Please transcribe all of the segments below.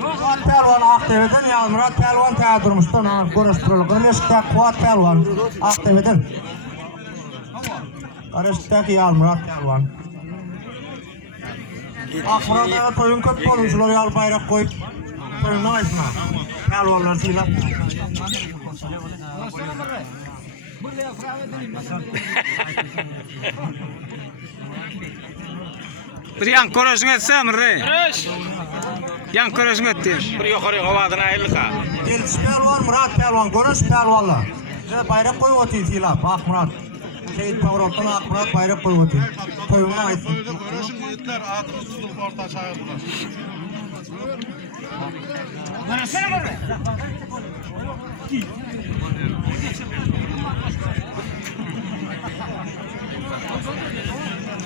Kuat Pelvan Aktepe'den Yalmurat Pelvan taya durmuştan görüştürülür. Meşk'te Kuat Pelvan Aktepe'den. Karışıktaki Yalmurat Pelvan. Akmurada toyun köp bolmuşlar yal bayrak koyup toyunu ayısına. Pelvanlar silap. Bir yan korasın etsem re. Yan korasın etti. Bir yukarı havadına ayrılık ha. Elçi Pelvan, Murat Pelvan, görüş Pelvanlar. Bayrak koyup otuyor silap Akmurat. Şehit Pavrot'tan Akmurat bayrak koyup otuyor. Toyunu ayısın. Görüşün yiğitler adılsızlık orta çağırdılar.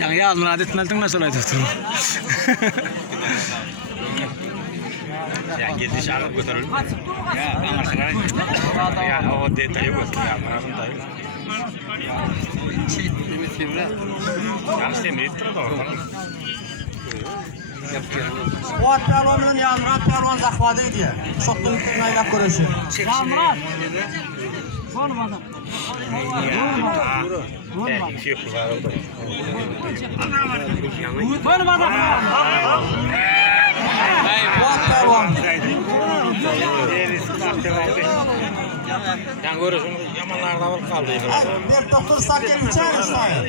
Yani Yalmurat etmeldin nasıl olaydı oturun? Ya gel dışarı götürür. Ya bana sana. Ya o detayı götür ya. Bana bunu da yok. Ya işte metre de var. Kuat Pelvan bilen Yalmurat Pelvan zahvadıydı ya. Şoktun tırnaylap görüşü. Yalmurat. Kuat Pelvan. Yani görürsün yamanlarda var kaldı. Bir doktor sakken içer ustaya.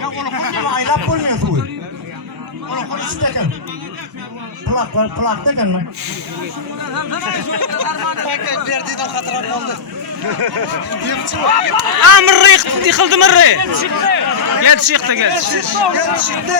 Ya onu koyma aylap koymuyorsun. Onu koy isteken. Plak deken mi? Amr yıkıldı mı re? Gel çıktı gel. Yetişikti.